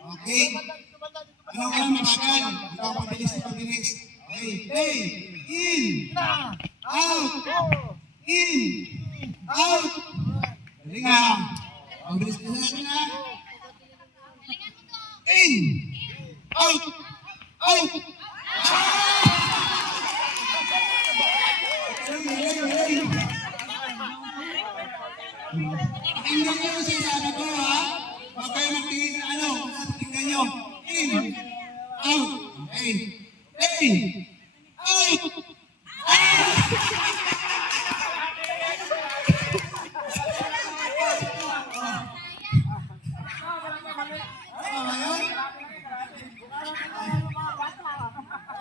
Okay? Ano ka mabagal? Ikaw pabilis na pabilis. Okay. Play. In. Out. In. Out. Galing nga. Pabilis na natin ha. In. Out. Out. Tingnan nyo yung sinasabi ko ha. Huwag kayo magtingin na ano. Tingnan nyo. In. Out. Okay. Play. Out.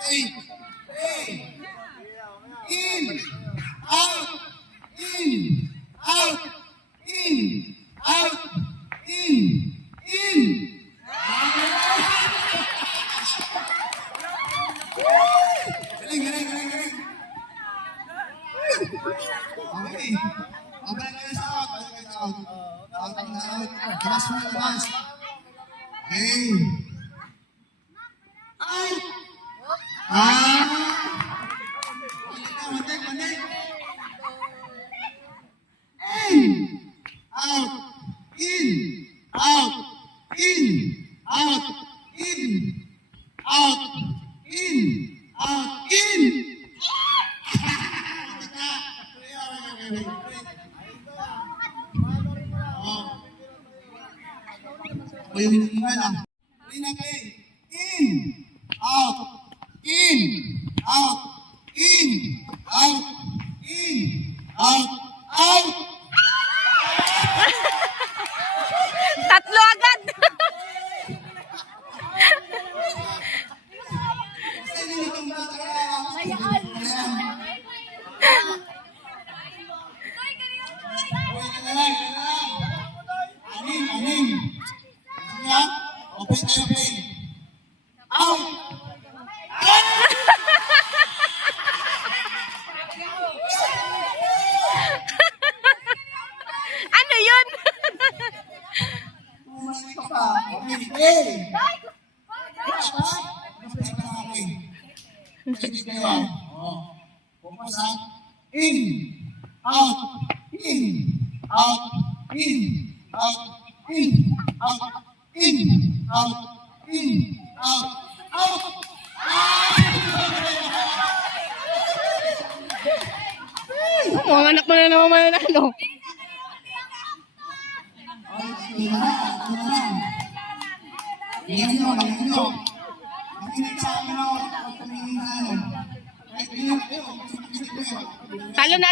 Hey, hey, in, out, in, out, in, out, in. Galing. Okay. Balik kayo sa out. Out. Labas mo. Hey. Out. Mandek. In. Out. Tatlo agad. Out. Ano yun? In, out, in, out, in, out, in, out, in, out, in, out, out. Mga anak mo na naman mananalo.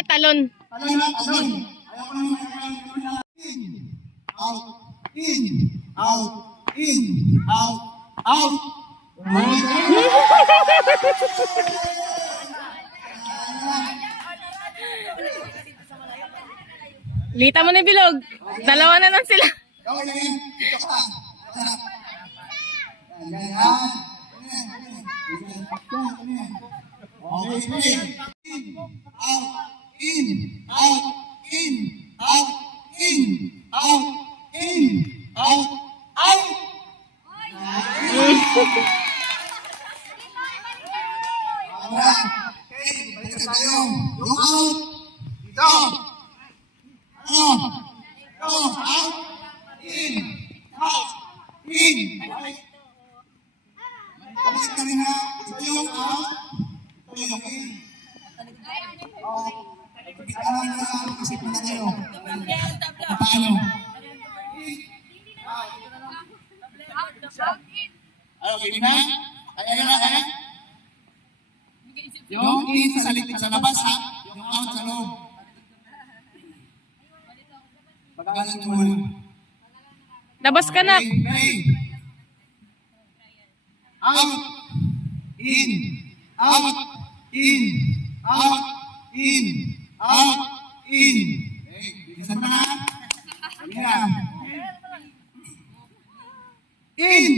Talon. Out, in, out, out. Lita mo na yung bilog. Dalawa na lang sila. Okay na? Ayan na, eh? Yung in sa labas, ha? Yung out sa loob. Pagkalan nyo muna. Labas ka na. Play. Out. In. Out. In. Out. In. Out. In. Okay, bilisan mo na. Ayan. In.